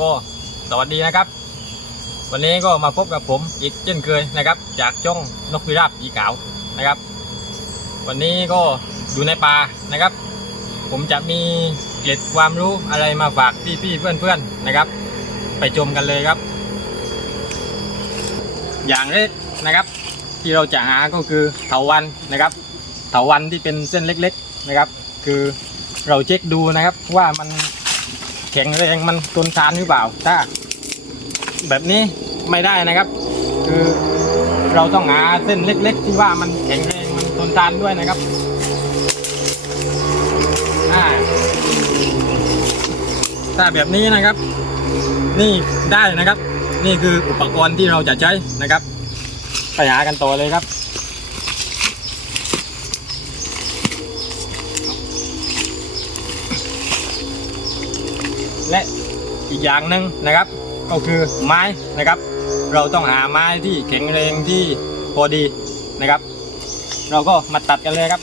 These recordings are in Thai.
ก็สวัสดีนะครับ วันนี้ก็มาพบกับผมอีกเช่นเคยนะครับ จากช่องนกพิราบสีขาวนะครับ วันนี้ก็อยู่ในป่านะครับ ผมจะมีเกร็ดความรู้อะไรมาฝากพี่ๆเพื่อนๆนะครับ ไปชมกันเลยครับ อย่างแรกนะครับ ที่เราจะหาก็คือเถาวันนะครับ เถาวันที่เป็นเส้นเล็ก ๆนะครับ คือเราเช็คดูนะครับว่ามัน แข็งแรงมันทนทานหรือเปล่า ถ้า แบบนี้ไม่ได้นะครับ คือเราต้องหาเส้นเล็ก ๆ ที่ว่ามันแข็งแรงมันทนทานด้วยนะครับอ่าถ้าแบบนี้นะครับ นี่ได้นะครับ นี่คืออุปกรณ์ที่เราจะใช้นะครับ ไปหากันต่อเลยครับ และอีกอย่างหนึ่งนะครับ ก็คือไม้นะครับ เราต้องหาไม้ที่แข็งแรงที่พอดีนะครับ เราก็มาตัดกันเลยครับ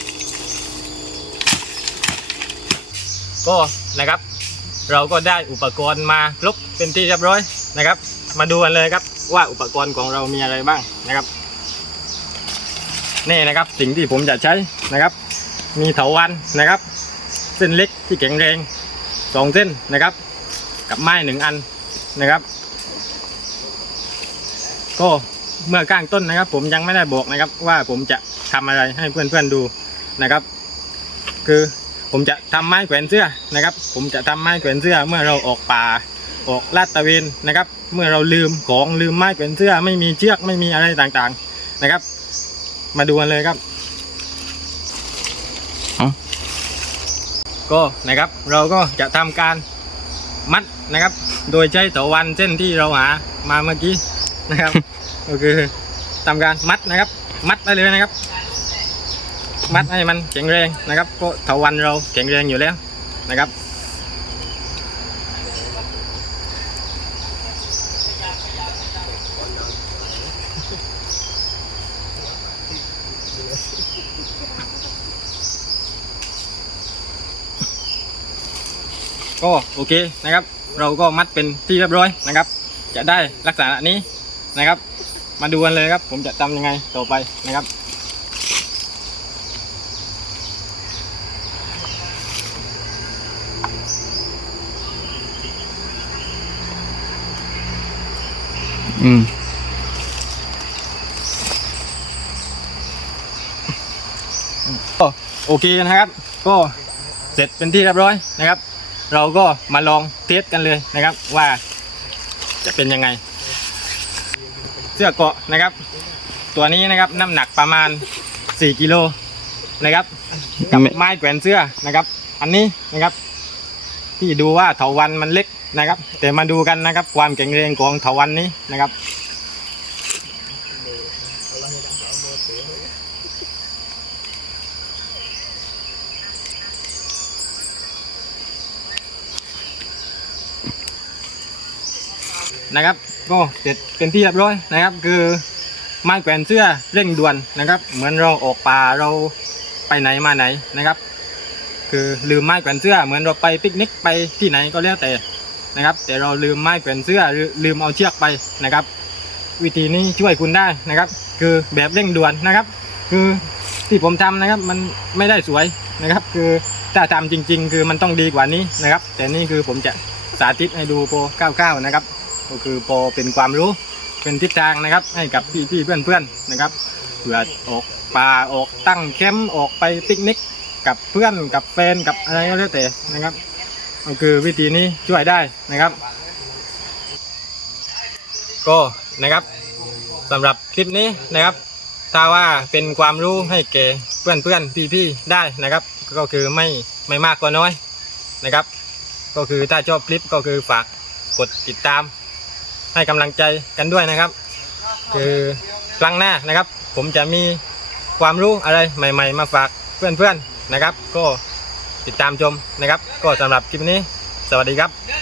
ก็นะครับ เราก็ได้อุปกรณ์มาครบเป็นที่เรียบร้อยนะครับ มาดูกันเลยครับว่าอุปกรณ์ของเรามีอะไรบ้างนะครับนี่นะครับสิ่งที่ผมจะใช้นะครับ มีเถาวันนะครับ เส้นเล็กที่แข็งแรงสองเส้นนะครับ กับไม้หนึ่งอันนะครับ ก็เมื่อก้างต้นนะครับ ผมยังไม่ได้บอกนะครับ ว่าผมจะทำอะไรให้เพื่อนๆดูนะครับ คือผมจะทำไม้แขวนเสื้อนะครับ ผมจะทำไม้แขวนเสื้อเมื่อเราออกป่าออกลาดตะเวนนะครับ เมื่อเราลืมของลืมไม้แขวนเสื้อ ไม่มีเชือกไม่มีอะไรต่างๆนะครับ มาดูกันเลยครับก็นะครับเราก็จะทำการมัด นะครับ โดยใช้เถาวันเส้นที่เราหามาเมื่อกี้นะครับ ก็คือทำการมัดนะครับ มัดได้เลยนะครับ มัดให้มันแข็งแรงนะครับเพราะเถาวันเราแข็งแรงอยู่แล้วนะครับก็โอเคนะครับ เราก็มัดเป็นที่เรียบร้อยนะครับ จะได้ลักษณะนี้นะครับ มาดูกันเลยครับ ผมจะทำยังไงต่อไปนะครับอืมก็โอเคนะครับ ก็เสร็จเป็นที่เรียบร้อยนะครับ เราก็มาลองเทสกันเลยนะครับว่าจะเป็นยังไง เสื้อเกาะนะครับ ตัวนี้นะครับน้ำหนักประมาณ 4กิโลนะครับกับไม้แขวนเสื้อนะครับ อันนี้นะครับ ที่ดูว่าเถาวันมันเล็กนะครับ แต่มาดูกันนะครับ ความแข็งแรงของเถาวันนี้นะครับ นะครับ ก็เสร็จเป็นที่เรียบร้อยนะครับ คือไม้แขวนเสื้อเร่งด่วนนะครับ เหมือนเราออกป่าเราไปไหนมาไหนนะครับ คือลืมไม้แขวนเสื้อ เหมือนเราไปปิกนิกไปที่ไหนก็แล้วแต่นะครับ แต่เราลืมไม้แขวนเสื้อลืมเอาเชือกไปนะครับ วิธีนี้ช่วยคุณได้นะครับ คือแบบเร่งด่วนนะครับ คือที่ผมทำนะครับมันไม่ได้สวยนะครับ คือถ้าทำจริง ๆ คือมันต้องดีกว่านี้นะครับ แต่นี่คือผมจะสาธิตให้ดูโปร9-9นะครับ ก็คือพอเป็นความรู้เป็นทิศทางนะครับ ให้กับพี่ๆเพื่อนๆนะครับเผื่อออกป่าออกตั้งแคมป์ออกไปปิกนิกกับเพื่อนกับแฟนกับอะไรก็แล้วแต่นะครับ ก็คือวิธีนี้ช่วยได้นะครับ ก็นะครับสำหรับคลิปนี้นะครับ ถ้าว่าเป็นความรู้ให้แก่เพื่อนๆพี่ๆได้นะครับ ก็คือไม่ไม่มากก็น้อยนะครับ ก็คือถ้าชอบคลิปก็คือฝากกดติดตาม ให้กำลังใจกันด้วยนะครับ คือครั้งหน้านะครับ ผมจะมีความรู้อะไรใหม่ ๆ มาฝากเพื่อนๆนะครับ ก็ติดตามชมนะครับ ก็สำหรับคลิปนี้ สวัสดีครับ